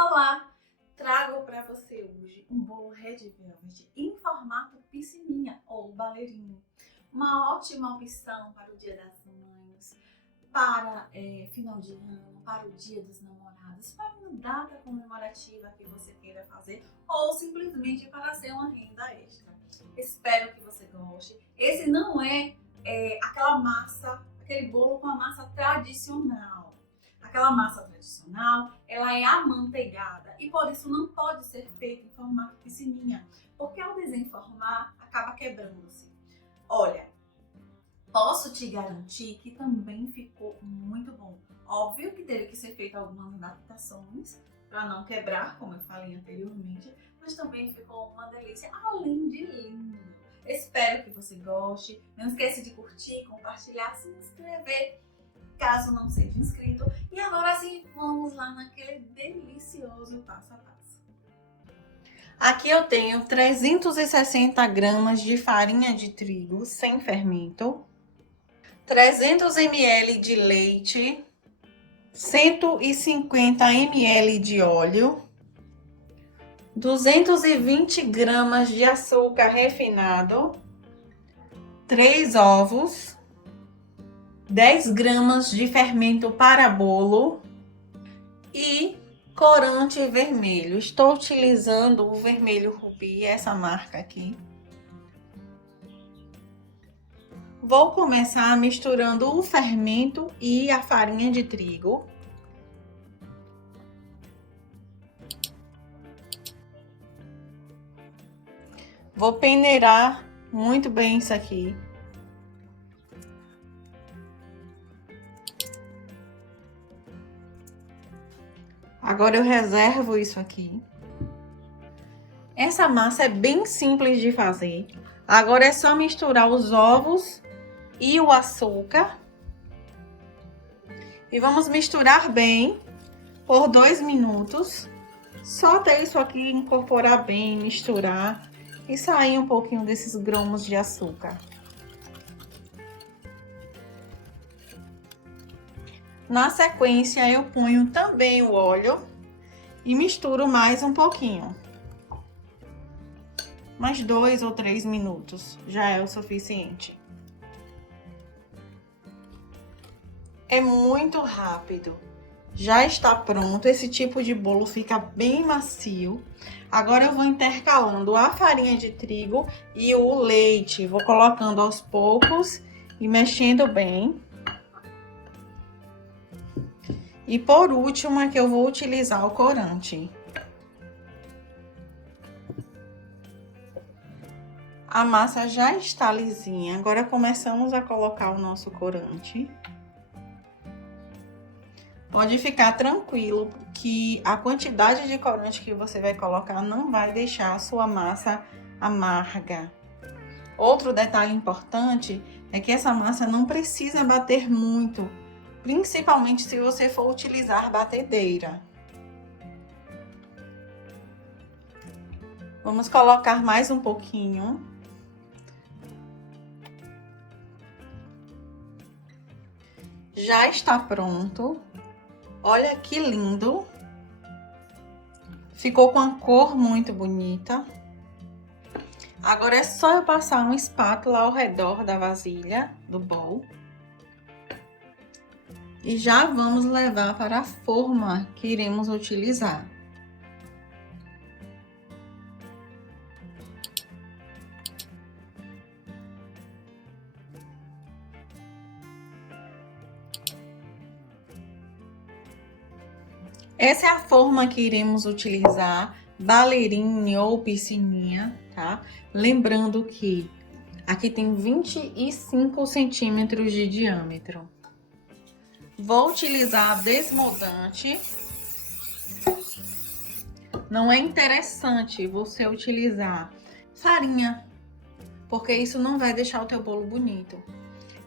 Olá! Trago para você hoje um bolo Red Velvet em formato piscininha ou balerinho. Uma ótima opção para o Dia das Mães, para final de ano, para o Dia dos Namorados, para uma data comemorativa que você queira fazer ou simplesmente para ser uma renda extra. Espero que você goste. Esse não é aquela massa, aquele bolo com a massa tradicional. Aquela massa tradicional, ela é amanteigada e por isso não pode ser feita em formato piscininha, porque ao desenformar acaba quebrando-se. Olha, posso te garantir que também ficou muito bom. Óbvio que teve que ser feita algumas adaptações para não quebrar, como eu falei anteriormente, mas também ficou uma delícia, além de lindo. Espero que você goste. Não esqueça de curtir, compartilhar, se inscrever, caso não seja inscrito. E agora sim, vamos lá naquele delicioso passo a passo. Aqui eu tenho 360 gramas de farinha de trigo sem fermento, 300 ml de leite, 150 ml de óleo, 220 gramas de açúcar refinado, 3 ovos, 10 gramas de fermento para bolo e corante vermelho. Estou utilizando o vermelho rubi, essa marca aqui. Vou começar misturando o fermento e a farinha de trigo. Vou peneirar muito bem isso aqui. Agora eu reservo isso aqui. Essa massa é bem simples de fazer. Agora é só misturar os ovos e o açúcar. E vamos misturar bem por 2 minutos. Só até isso aqui incorporar bem, misturar e sair um pouquinho desses grãos de açúcar. Na sequência, eu ponho também o óleo e misturo mais um pouquinho. Mais 2 ou 3 minutos já é o suficiente. É muito rápido. Já está pronto. Esse tipo de bolo fica bem macio. Agora eu vou intercalando a farinha de trigo e o leite. Vou colocando aos poucos e mexendo bem. E por último é que eu vou utilizar o corante. A massa já está lisinha. Agora começamos a colocar o nosso corante. Pode ficar tranquilo que a quantidade de corante que você vai colocar não vai deixar a sua massa amarga. Outro detalhe importante é que essa massa não precisa bater muito, principalmente se você for utilizar batedeira. Vamos colocar mais um pouquinho. Já está pronto. Olha que lindo. Ficou com a cor muito bonita. Agora é só eu passar uma espátula ao redor da vasilha, do bowl. E já vamos levar para a forma que iremos utilizar. Essa é a forma que iremos utilizar, ballerine ou piscininha, tá? Lembrando que aqui tem 25 centímetros de diâmetro. Vou utilizar desmoldante. Não é interessante você utilizar farinha, porque isso não vai deixar o teu bolo bonito.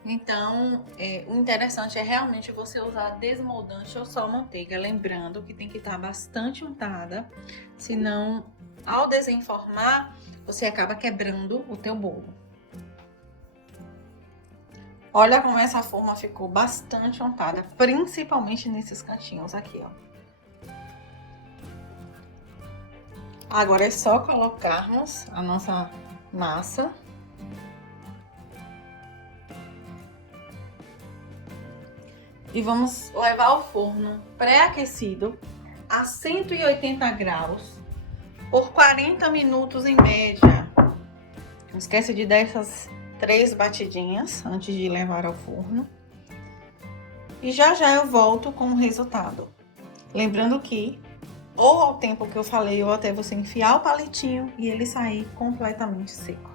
Então, o interessante é realmente você usar desmoldante ou só manteiga. Lembrando que tem que estar bastante untada, senão ao desenformar, você acaba quebrando o teu bolo. Olha como essa forma ficou bastante untada, principalmente nesses cantinhos aqui, ó. Agora é só colocarmos a nossa massa. E vamos levar ao forno pré-aquecido a 180 graus por 40 minutos em média. Não esquece de dar essas 3 batidinhas antes de levar ao forno. E já eu volto com o resultado. Lembrando que ou ao tempo que eu falei, ou até você enfiar o palitinho e ele sair completamente seco.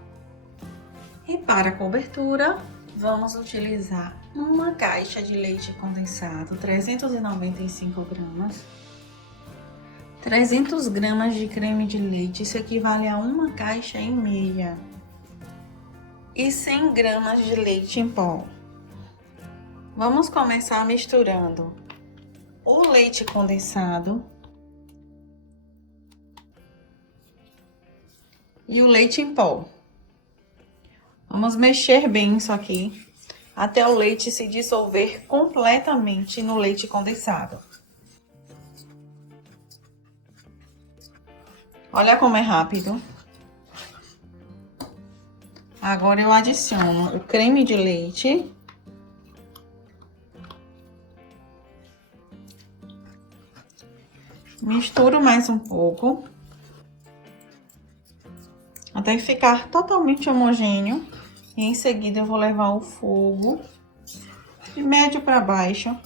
E para a cobertura, vamos utilizar uma caixa de leite condensado, 395 gramas. 300 gramas de creme de leite, isso equivale a uma caixa e meia. E 100 gramas de leite em pó. Vamos começar misturando o leite condensado e o leite em pó. Vamos mexer bem isso aqui até o leite se dissolver completamente no leite condensado. Olha como é rápido. Agora eu adiciono o creme de leite. Misturo mais um pouco. Até ficar totalmente homogêneo. E em seguida eu vou levar o fogo de médio para baixo.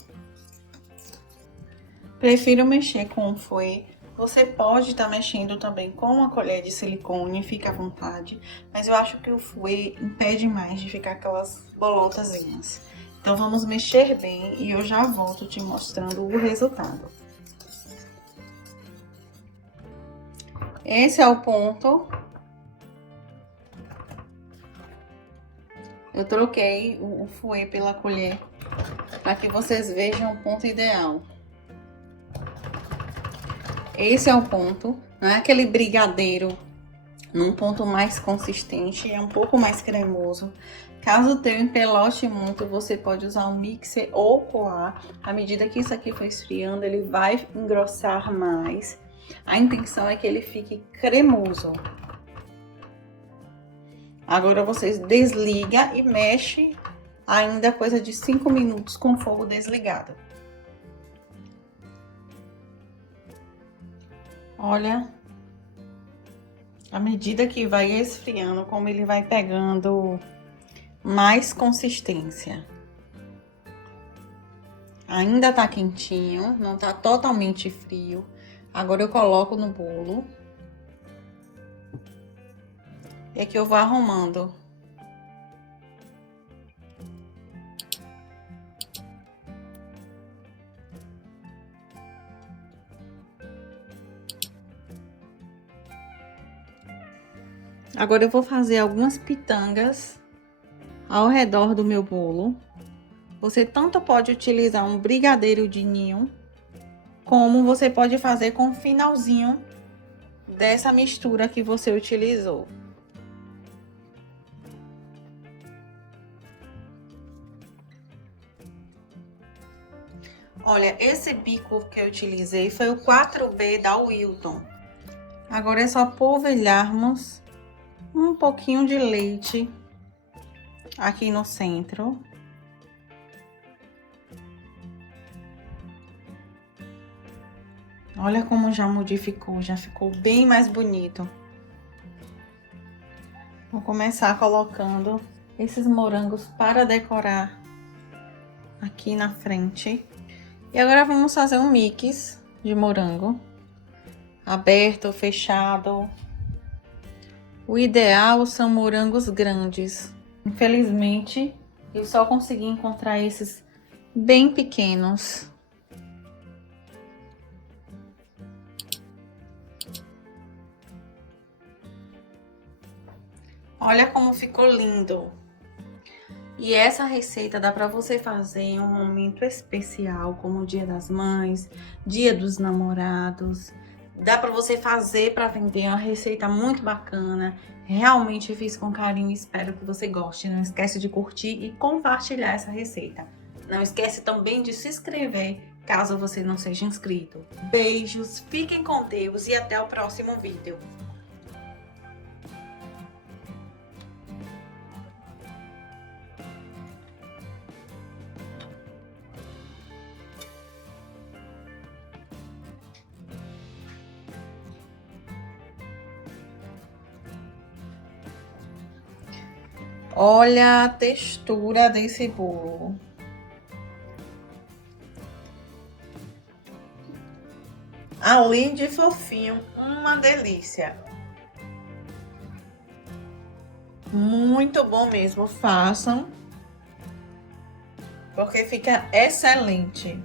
Prefiro mexer com o fouet. Você pode estar mexendo também com uma colher de silicone, fica à vontade. Mas eu acho que o fouet impede mais de ficar aquelas bolotazinhas. Então vamos mexer bem e eu já volto te mostrando o resultado. Esse é o ponto. Eu troquei o fouet pela colher para que vocês vejam o ponto ideal. Esse é o ponto, não é aquele brigadeiro num ponto mais consistente, é um pouco mais cremoso. Caso o teu empelote muito, você pode usar um mixer ou coar. À medida que isso aqui for esfriando, ele vai engrossar mais. A intenção é que ele fique cremoso. Agora vocês desliga e mexe ainda coisa de 5 minutos com o fogo desligado. Olha, à medida que vai esfriando, como ele vai pegando mais consistência. Ainda tá quentinho, não tá totalmente frio. Agora eu coloco no bolo. E aqui eu vou arrumando. Agora eu vou fazer algumas pitangas ao redor do meu bolo. Você tanto pode utilizar um brigadeiro de ninho, como você pode fazer com o finalzinho dessa mistura que você utilizou. Olha, esse bico que eu utilizei foi o 4B da Wilton. Agora é só polvilharmos um pouquinho de leite aqui no centro. Olha como já modificou, já ficou bem mais bonito. Vou começar colocando esses morangos para decorar aqui na frente. E agora vamos fazer um mix de morango, aberto ou fechado. O ideal são morangos grandes. Infelizmente, eu só consegui encontrar esses bem pequenos. Olha como ficou lindo. E essa receita dá para você fazer em um momento especial, como o Dia das Mães, Dia dos Namorados. Dá para você fazer para vender, é uma receita muito bacana. Realmente fiz com carinho e espero que você goste. Não esquece de curtir e compartilhar essa receita. Não esquece também de se inscrever, caso você não seja inscrito. Beijos, fiquem com Deus e até o próximo vídeo. Olha a textura desse bolo. Além de fofinho, uma delícia. Muito bom mesmo, façam, porque fica excelente.